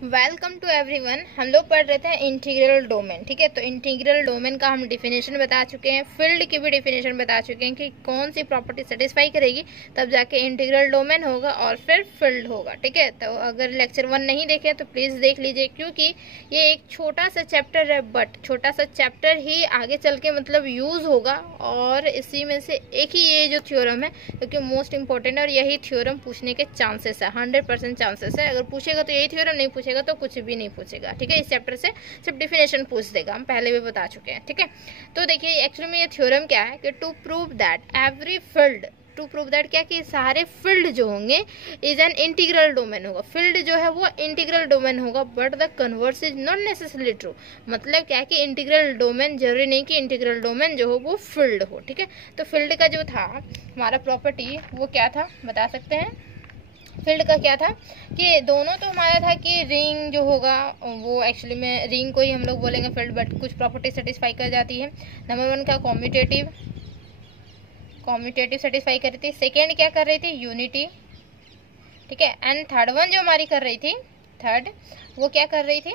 Welcome to everyone. हम लोग पढ़ रहे थे इंटीग्रल डोमेन। ठीक है, तो इंटीग्रल डोमेन का हम डिफिनेशन बता चुके हैं, फील्ड की भी डिफिनेशन बता चुके हैं कि कौन सी प्रॉपर्टी सेटिस्फाई करेगी तब जाके इंटीग्रल डोमेन होगा और फिर फील्ड होगा। ठीक है, तो अगर लेक्चर 1 नहीं देखे तो प्लीज़ देख लीजिए, क्योंकि ये एक छोटा सा चैप्टर है, बट छोटा सा चैप्टर ही आगे चल के मतलब यूज़ होगा। और इसी में से एक ही ये जो थ्योरम है क्योंकि मोस्ट इंपॉर्टेंट, और यही थ्योरम पूछने के चांसेस है, 100% चांसेस है। अगर पूछेगा तो यही थ्योरम, नहीं पूछेगा तो कुछ भी नहीं पूछेगा। ठीक है, इस चैप्टर से सिर्फ डिफिनेशन पूछ देगा, हम पहले भी बता चुके हैं। ठीक है, तो देखिए एक्चुअली में ये थ्योरम क्या है कि to prove that every field, to prove that क्या कि सारे फील्ड जो होंगे इज एन इंटीग्रल डोमेन होगा। फील्ड जो है वो इंटीग्रल डोमेन होगा, but the converse is not necessarily true. मतलब क्या है कि इंटीग्रल डोमेन जरूरी नहीं कि इंटीग्रल डोमेन जो हो वो फील्ड हो। ठीक है, तो फील्ड का जो था हमारा प्रॉपर्टी वो क्या था बता सकते हैं। फील्ड का क्या था कि दोनों तो हमारा था कि रिंग जो होगा वो एक्चुअली में रिंग को ही हम लोग बोलेंगे फील्ड, बट कुछ प्रॉपर्टी सेटिस्फाई कर जाती है। नंबर 1 का कॉम्यूटेटिव सेटिस्फाई कर रही थी। सेकेंड क्या कर रही थी, यूनिटी। ठीक है, एंड थर्ड वन जो हमारी कर रही थी, थर्ड वो क्या कर रही थी,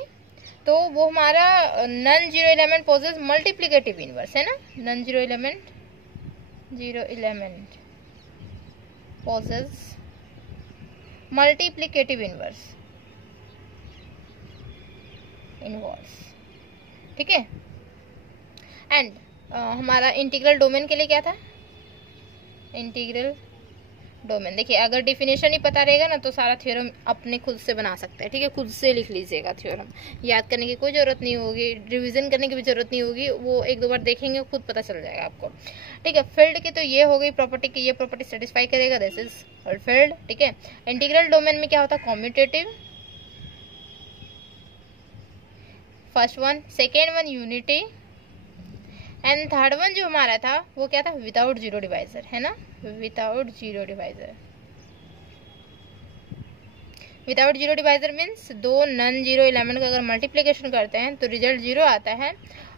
तो वो हमारा non zero element possess multiplicative inverse है ना। Non zero element possess multiplicative inverse. ठीक है, एंड हमारा इंटीग्रल डोमेन के लिए क्या था, इंटीग्रल डोमेन। देखिए अगर डिफिनेशन ही पता रहेगा ना तो सारा थ्योरम अपने खुद से बना सकते हैं। ठीक है, खुद से लिख लीजिएगा थ्योरम, याद करने की कोई ज़रूरत नहीं होगी, रिवीजन करने की भी ज़रूरत नहीं होगी, वो एक दो बार देखेंगे खुद पता चल जाएगा आपको। ठीक है, फील्ड की तो ये हो गई प्रॉपर्टी की, ये प्रॉपर्टी सेटिस्फाई करेगा, दिस इज कॉल्ड फील्ड। ठीक है, इंटीग्रल डोमेन में क्या होता है, commutative first one, second one unity, and third one जो हमारा था वो क्या था, विदाउट जीरो डिवाइजर है ना, without zero divisor. Without zero divisor means दो नॉन जीरो एलिमेंट का अगर मल्टीप्लिकेशन करते हैं तो रिजल्ट जीरो आता है,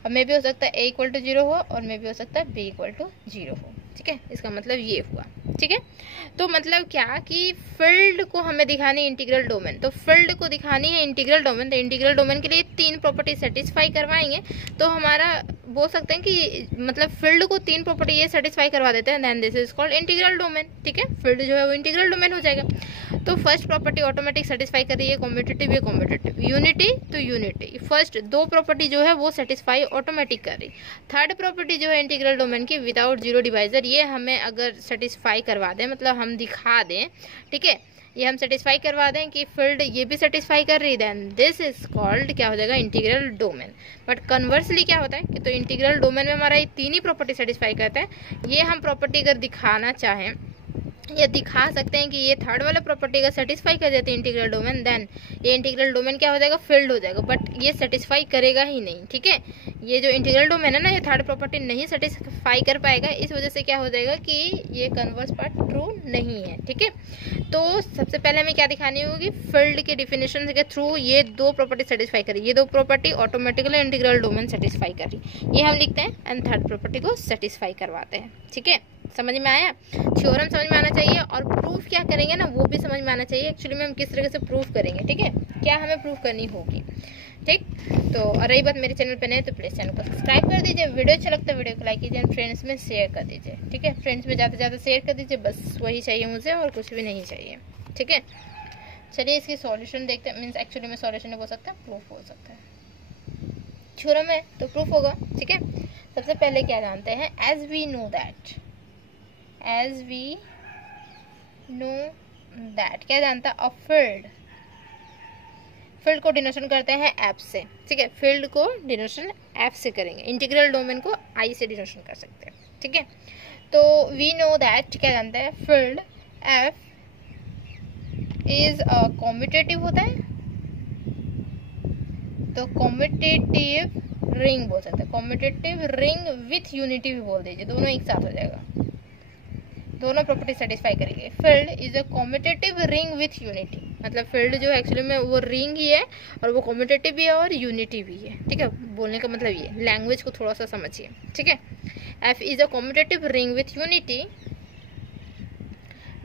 और मे भी हो सकता है ए इक्वल टू जीरो हो और मे भी हो सकता है बी इक्वल टू जीरो हो। ठीक है, इसका मतलब ये हुआ। ठीक है, तो मतलब क्या कि फील्ड को हमें दिखानी है इंटीग्रल डोमेन, तो फील्ड को दिखानी है इंटीग्रल डोमेन, तो इंटीग्रल डोमेन के लिए 3 प्रॉपर्टी सेटिस्फाई करवाएंगे तो हमारा बोल सकते हैं कि मतलब फील्ड को 3 प्रॉपर्टी ये सेटिस्फाई करवा देते हैं, then this is called integral domain. ठीक है, फील्ड जो है वो इंटीग्रल डोमेन हो जाएगा। तो फर्स्ट प्रॉपर्टी ऑटोमेटिक सेटिस्फाई कर रही है, कॉम्यूटेटिव है कॉम्यूटेटिव, यूनिटी तो यूनिटी, फर्स्ट 2 प्रॉपर्टी जो है वो सेटिस्फाई ऑटोमेटिक कर रही। थर्ड प्रॉपर्टी जो है इंटीग्रल डोमेन की विदाउट जीरो डिवाइजर, ये हमें अगर सेटिस्फाई करवा दें, मतलब हम दिखा दें, ठीक है, ये हम सेटिस्फाई करवा दें कि फील्ड ये भी सेटिस्फाई कर रही, देन दिस इज कॉल्ड क्या हो जाएगा, इंटीग्रल डोमेन। बट कन्वर्सली क्या होता है कि तो इंटीग्रल डोमेन में हमारा ये 3 ही प्रॉपर्टी सेटिस्फाई करता है। ये हम प्रॉपर्टी अगर दिखाना चाहें ये दिखा सकते हैं कि ये थर्ड वाला प्रॉपर्टी अगर सेटिस्फाई कर देते हैं इंटीग्रल डोमेन, देन ये इंटीग्रल डोमेन क्या हो जाएगा, फील्ड हो जाएगा, बट ये सेटिस्फाई करेगा ही नहीं। ठीक है, ये जो इंटीग्रल डोमेन है ना ये थर्ड प्रॉपर्टी नहीं सेटिस्फाई कर पाएगा, इस वजह से क्या हो जाएगा कि ये कन्वर्स पार्ट ट्रू नहीं है। ठीक है, तो सबसे पहले हमें क्या दिखानी होगी, फील्ड के डिफिनेशन के थ्रू ये 2 प्रॉपर्टी सेटिस्फाई करी, ये 2 property automatically integral domain satisfy करी, ये हम लिखते हैं, एंड थर्ड प्रॉपर्टी को सेटिस्फाई करवाते हैं। ठीक है, समझ में आया, थ्योरम समझ में आना चाहिए, और प्रूफ क्या करेंगे ना वो भी समझ में आना चाहिए। एक्चुअली में हम किस तरह से प्रूफ करेंगे, ठीक है, क्या हमें प्रूफ करनी होगी। ठीक, तो और रही बात मेरे चैनल पे नए तो प्लीज़ चैनल को सब्सक्राइब कर दीजिए, वीडियो अच्छा लगता है वीडियो को लाइक कीजिए, फ्रेंड्स में शेयर कर दीजिए। ठीक है, फ्रेंड्स में ज़्यादा से ज़्यादा शेयर कर दीजिए, बस वही चाहिए मुझे और कुछ भी नहीं चाहिए। ठीक है, चलिए इसकी सॉल्यूशन देखते हैं, मीन्स एक्चुअली में सॉल्यूशन हो सकता है, प्रूफ हो सकता है, थ्योरम है तो प्रूफ होगा। ठीक है, सबसे पहले क्या जानते हैं, एज वी नो दैट क्या जानता है, अ फील्ड को डिनोशन करते हैं एफ से। ठीक है, फील्ड को डिनोशन एफ से करेंगे, इंटीग्रल डोमेन को आई से डिनोशन कर सकते हैं। ठीक है, तो वी नो दैट क्या जानते हैं, फील्ड एफ इज कॉम्यूटेटिव होता है, तो कॉम्यूटेटिव रिंग बोल सकते हैं, कॉम्यूटेटिव रिंग विथ यूनिटी भी बोल दीजिए, दोनों एक साथ हो जाएगा, दोनों प्रॉपर्टी सेटिस्फाई करेंगे। Field is a commutative ring with unity, मतलब फील्ड जो है एक्चुअली में वो रिंग ही है और वो कॉम्यूटेटिव भी है और यूनिटी भी है। ठीक है, बोलने का मतलब ये, लैंग्वेज को थोड़ा सा समझिए। ठीक है, F is a commutative ring with unity,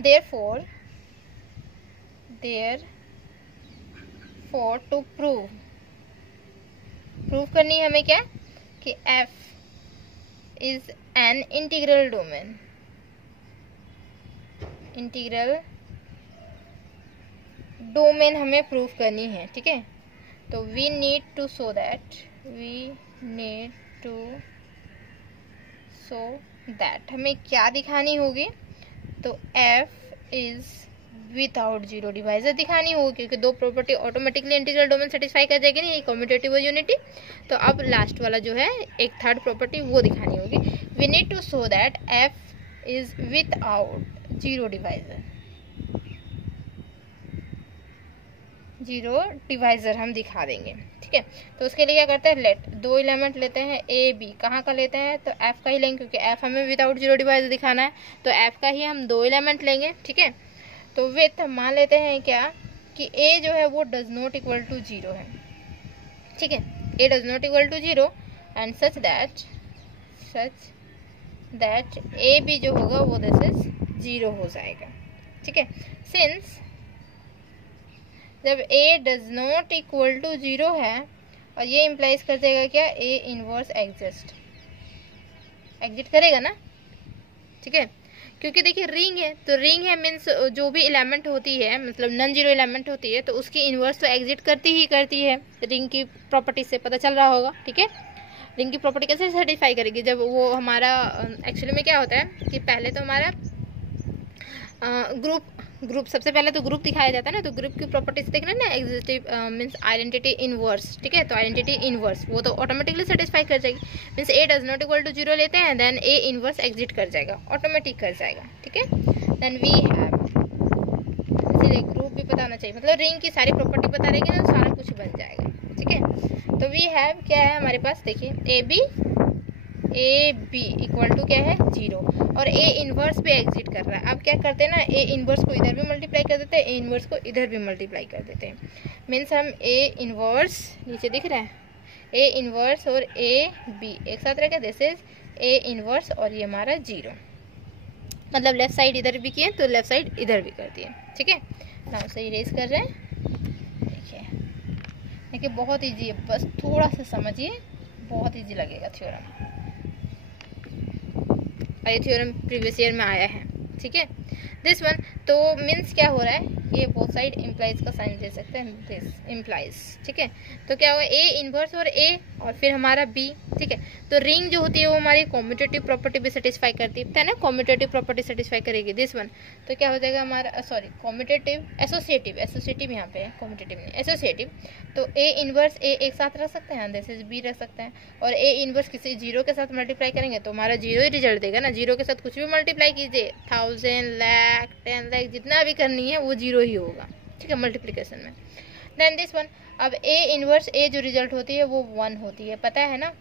therefore there for to prove करनी है हमें क्या कि f is an integral domain, integral domain हमें प्रूव करनी है, ठीक है। तो we need to show that हमें क्या दिखानी होगी, तो f is without zero divisor दिखानी होगी, क्योंकि दो property automatically integral domain satisfy कर जाएगी ना, ये कम्यूटेटिव और यूनिटी। तो अब लास्ट वाला जो है एक थर्ड प्रॉपर्टी वो दिखानी होगी। We need to show that f is without zero divisor, zero divisor हम दिखा देंगे, ठीक है। तो उसके लिए क्या करते हैं, लेट दो एलिमेंट लेते हैं ए बी, कहाँ का लेते हैं तो f का ही लेंगे, क्योंकि f हमें विदाउट जीरो डिवाइजर दिखाना है, तो f का ही हम दो एलिमेंट लेंगे, ठीक है। तो विथ मान लेते हैं क्या कि a जो है वो does not equal to zero है, ठीक है। a does not equal to zero and such that A B जो होगा वो दिस इज जीरो हो जाएगा, ठीक है। सिंस जब a does not equal to zero है, और ये इम्प्लाइज कर देगा क्या, a इनवर्स एग्जिट करेगा ना, ठीक है। क्योंकि देखिए रिंग है, तो रिंग है मीन्स जो भी एलिमेंट होती है, मतलब नॉन जीरो एलिमेंट होती है, तो उसकी इनवर्स तो एग्जिट करती है। रिंग की प्रॉपर्टी से पता चल रहा होगा, ठीक है। रिंग की प्रॉपर्टी कैसे सेटिस्फाई करेगी, जब वो हमारा एक्चुअली में क्या होता है कि पहले तो हमारा ग्रुप सबसे पहले तो ग्रुप दिखाया जाता है ना, तो ग्रुप की प्रॉपर्टीज देखना ना, एग्जिस्टिव मींस आइडेंटिटी इनवर्स, ठीक है। तो आइडेंटिटी इनवर्स वो तो ऑटोमेटिकली सेटिस्फाई कर जाएगी, means a does not equal to zero लेते हैं, देन a इनवर्स एग्जिट कर जाएगा, ऑटोमेटिक कर जाएगा, ठीक है। देन वी हैव, इसलिए ग्रुप भी पता होना चाहिए, मतलब रिंग की सारी प्रॉपर्टी पता रहेगी ना, सारा कुछ बन जाएगा, ठीक है। तो वी हैव क्या है हमारे पास, देखिए ए बी इक्वल टू क्या है जीरो, और ए इनवर्स पे एग्जिट कर रहा है। अब क्या करते हैं ना, ए इनवर्स को इधर भी मल्टीप्लाई कर देते हैं, ए इनवर्स को इधर भी मल्टीप्लाई कर देते हैं, मीन्स हम ए इनवर्स नीचे दिख रहा है, ए इनवर्स और ए बी एक साथ रहेगा, दिस इज ए इनवर्स और ये हमारा जीरो, मतलब लेफ्ट साइड इधर भी किए तो लेफ्ट साइड इधर भी कर दिए, ठीक है ना। उसे इरेज कर रहे हैं, देखिए बहुत ईजी है, बस थोड़ा सा समझिए, बहुत ईजी लगेगा थ्योरम। ये थ्योरम प्रीवियस ईयर में आया है, ठीक है। दिस वन तो मीन्स क्या हो रहा है, ये बोथ साइड इम्प्लाइज का साइन दे सकते हैं, दिस इम्प्लाइज, ठीक है। तो क्या होगा, ए इनवर्स और ए और फिर हमारा बी, ठीक है। तो रिंग जो होती है वो हमारी कॉम्यूटेटिव प्रॉपर्टी भी सेटिस्फाई करती है ना, कॉम्यूटेटिव प्रॉपर्टी सेटिस्फाई करेगी दिस वन। तो क्या हो जाएगा हमारा, सॉरी कॉम्यूटेटिव एसोसिएटिव यहाँ पे है, कॉम्यूटेटिव नहीं एसोसिएटिव। तो ए इनवर्स ए एक साथ रख सकते हैं, दिस इज बी रख सकते हैं, और ए इनवर्स किसी जीरो के साथ मल्टीप्लाई करेंगे तो हमारा जीरो ही रिजल्ट देगा ना, जीरो के साथ कुछ भी मल्टीप्लाई कीजिए, 1000 लाख 10 लाख जितना भी करनी है वो जीरो ही होगा, ठीक है, मल्टीप्लिकेशन में। देन दिस वन, अब ए इनवर्स ए जो रिजल्ट होती है वो 1 होती है, पता है ना,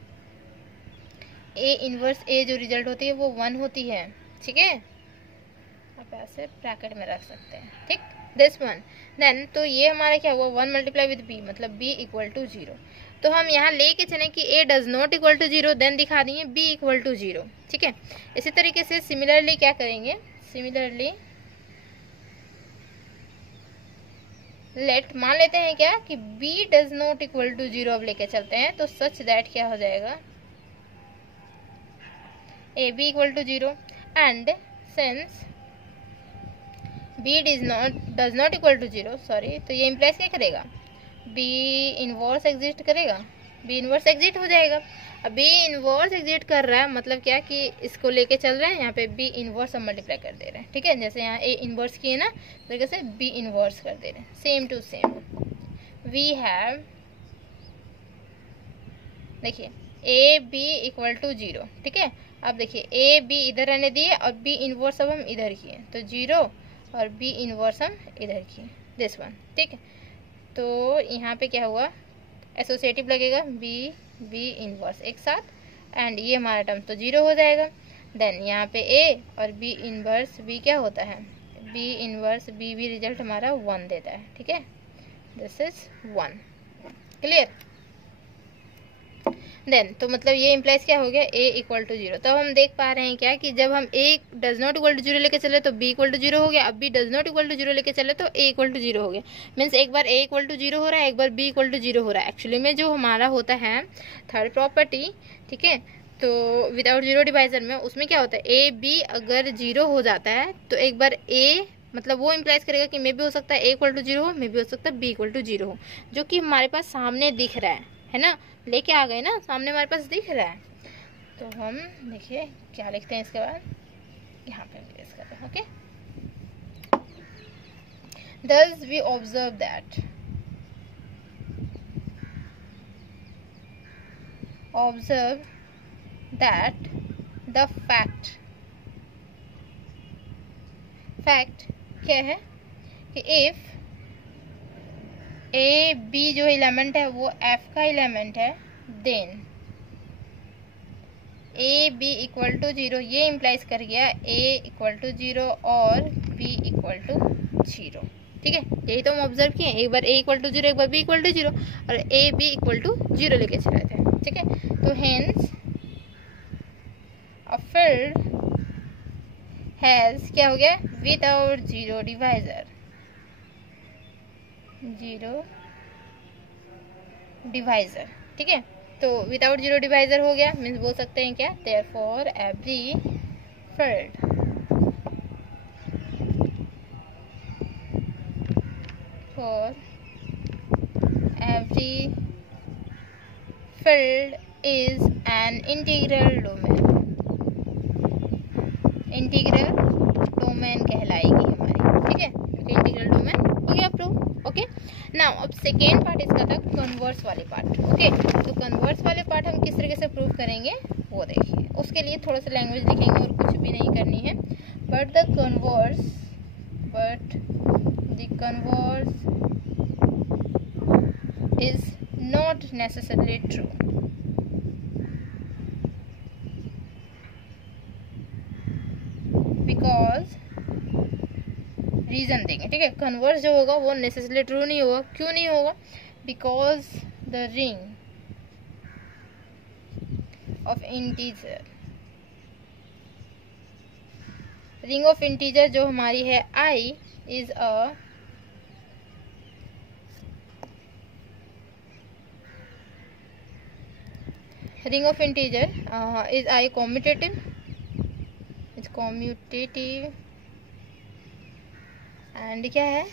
ए इनवर्स ए जो रिजल्ट होती है वो 1 होती है, ठीक है। आप ऐसे ब्रैकेट में रख सकते हैं, ठीक, दिस वन। देन तो ये हमारा क्या हुआ, 1 मल्टीप्लाई विद बी, मतलब बी इक्वल टू जीरो। तो हम यहाँ लेके चले कि a does not equal to zero, then दिखा देंगे बी इक्वल टू जीरो, ठीक है। इसी तरीके से सिमिलरली क्या करेंगे, सिमिलरली लेट मान लेते हैं क्या कि b does not equal to zero, अब लेके चलते हैं, तो सच दैट क्या हो जाएगा, A B equal to zero, and since b does not equal to zero, sorry, तो ये इम्प्लाइज क्या करेगा, b इनवर्स एग्जिस्ट करेगा, b इनवर्स एग्जिट हो जाएगा। अब b इनवर्स एग्जिट कर रहा है मतलब क्या कि इसको लेके चल रहे हैं, यहाँ पे b इनवर्स हम मल्टीप्लाई कर दे रहे हैं, ठीक है। जैसे यहाँ a इनवर्स किए ना, तरीके से b इनवर्स कर दे रहे हैं, same to same. We have, देखिए a b equal to zero, ठीक है। अब देखिए a b इधर रहने दिए और b इनवर्स अब हम इधर किए, तो जीरो और b इनवर्स हम इधर किए, दिस वन, ठीक है। तो यहाँ पे क्या हुआ, एसोसिएटिव लगेगा b इनवर्स एक साथ, एंड ये हमारा टर्म तो जीरो हो जाएगा। देन यहाँ पे a और b इनवर्स b क्या होता है, b इनवर्स b भी रिजल्ट हमारा 1 देता है, ठीक है, दिस इज 1, क्लियर। देन तो मतलब ये इम्प्लाइज क्या हो गया, a इक्वल टू 0। तो हम देख पा रहे हैं क्या कि जब हम a does not equal to 0 लेके चले तो b इक्वल टू 0 हो गया, अब b does not equal to 0 लेके चले तो a इक्वल टू 0 हो गया। मीन्स एक बार a इक्वल टू 0 हो रहा है, एक बार b इक्वल टू 0 हो रहा है। एक्चुअली में जो हमारा होता है थर्ड प्रॉपर्टी, ठीक है, तो विदाउट जीरो डिवाइजर में उसमें क्या होता है, a b अगर 0 हो जाता है तो एक बार a मतलब वो इम्प्लाइज करेगा कि मे भी हो सकता है a इक्वल टू 0 हो, मे भी हो सकता है b इक्वल टू 0 हो, जो कि हमारे पास सामने दिख रहा है ना, लेके आ गए ना, सामने हमारे पास दिख रहा है। तो हम देखिए क्या लिखते हैं इसके बाद, यहाँ पे प्लेस करते हैं। Okay, thus we observe that the fact क्या है कि if a b जो एलिमेंट है वो f का एलिमेंट है, then a b equal to 0, ये इम्प्लाइज कर गया a इक्वल टू 0 और b इक्वल टू 0। ठीक है, यही तो हम ऑब्जर्व किए, एक बार a इक्वल टू 0, एक बार b इक्वल टू 0 और a b इक्वल टू 0 लेके चले थे। ठीक है, तो हेंस अ फील्ड हैज क्या हो गया, विदाउट जीरो डिवाइजर, ठीक है, तो विदाउट जीरो डिवाइजर हो गया, मीन्स बोल सकते हैं क्या, therefore every field is an integral domain कहलाएगी हमारी। ठीक है, इंटीग्रल डोमेन हो गया प्रूव। ओके, नाउ अब सेकेंड पार्ट इसका था कन्वर्स वाले पार्ट। ओके, तो कन्वर्स वाले पार्ट हम किस तरीके से प्रूव करेंगे वो देखिए। उसके लिए थोड़ा सा लैंग्वेज लिखेंगे और कुछ भी नहीं करनी है, but the converse is not necessarily true. Because reason देंगे। ठीक है, कन्वर्स जो होगा वो नेसेसरली ट्रू नहीं होगा। क्यों नहीं होगा, because the ring of integer जो हमारी है i is a ring of integer is i commutative and क्या है,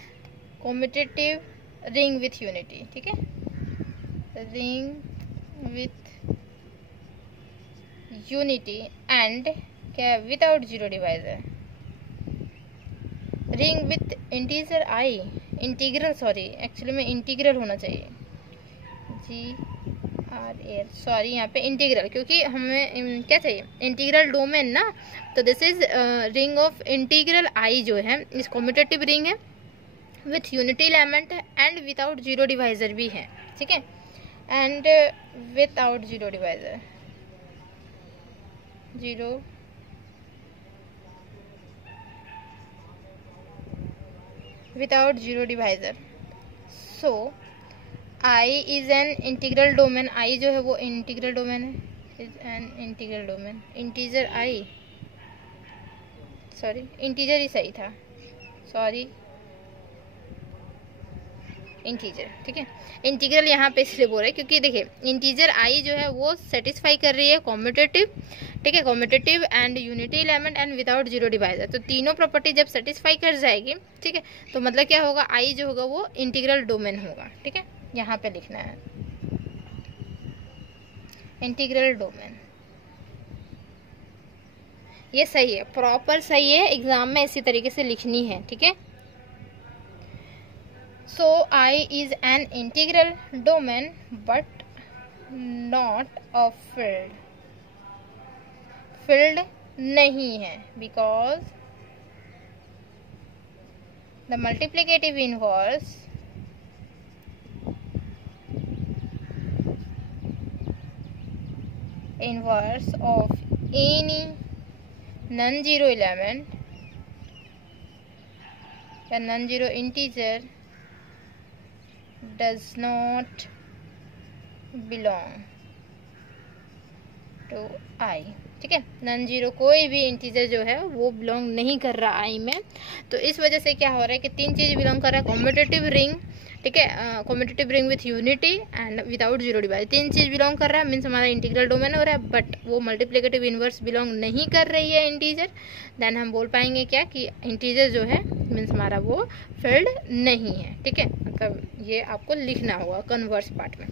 कॉम्यूटेटिव रिंग विथ यूनिटी। ठीक है, रिंग विथ यूनिटी एंड क्या है, without zero divisor. Ring with integer I, integral, sorry actually में इंटीग्रल होना चाहिए, GRL, सॉरी यहाँ पे इंटीग्रल, क्योंकि हमें क्या चाहिए, इंटीग्रल डोमेन ना। तो this is ring of integral I जो है इस कॉम्यूटेटिव रिंग है, विथ यूनिटी एलिमेंट है एंड विदाउट जीरो डिवाइजर भी है। ठीक है, and without zero divisor, without zero divisor. So I is an integral domain, I जो है वो इंटीग्रल डोमेन है, is an integral domain. Integer I, sorry integer ही सही था, सॉरी इंटीजर। ठीक है, इंटीग्रल यहाँ पे इसलिए बोल रहे हैं क्योंकि देखिए इंटीजर I जो है वो सेटिस्फाई कर रही है कॉम्यूटेटिव, ठीक है, commutative and unity element and without zero divisor. तो तीनों प्रॉपर्टी जब सेटिस्फाई कर जाएगी, ठीक है, तो मतलब क्या होगा, I जो होगा वो इंटीग्रल डोमेन होगा। ठीक है, यहाँ पे लिखना है इंटीग्रल डोमेन, ये सही है, प्रॉपर सही है, एग्जाम में इसी तरीके से लिखनी है। ठीक है, सो I is an integral domain but not a field, field नहीं है, because the multiplicative inverse of any non-zero element या non-zero integer does not belong to I. ठीक है, नॉन जीरो कोई भी इंटीजर जो है वो बिलोंग नहीं कर रहा आई में। तो इस वजह से क्या हो रहा है कि तीन चीज बिलोंग कर रहा है, कॉम्पिटिटिव रिंग, ठीक है, competitive ring with unity and without zero divide, तीन चीज बिलोंग कर रहा है, मीन्स हमारा इंटीग्रल डोमेन हो रहा है, बट वो मल्टीप्लिकेटिव इनवर्स बिलोंग नहीं कर रही है इंटीजर। देन हम बोल पाएंगे क्या कि इंटीजर जो है मीन्स हमारा वो फील्ड नहीं है। ठीक है, मतलब ये आपको लिखना होगा कन्वर्स पार्ट में।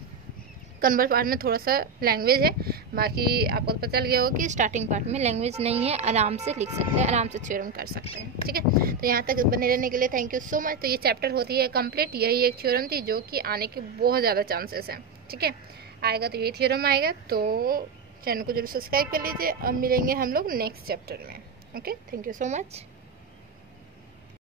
कन्वर्स पार्ट में थोड़ा सा लैंग्वेज है, बाकी आपको पता चल गया होगा कि स्टार्टिंग पार्ट में लैंग्वेज नहीं है, आराम से लिख सकते हैं, आराम से थ्योरम कर सकते हैं। ठीक है, तो यहाँ तक बने रहने के लिए थैंक यू सो मच। तो ये चैप्टर होती है कंप्लीट, यही एक थ्योरम थी जो कि आने के बहुत ज़्यादा चांसेस हैं। ठीक है, आएगा तो ये थ्योरम आएगा, तो चैनल को जरूर सब्सक्राइब कर लीजिए। अब मिलेंगे हम लोग नेक्स्ट चैप्टर में। Okay, thank you so much.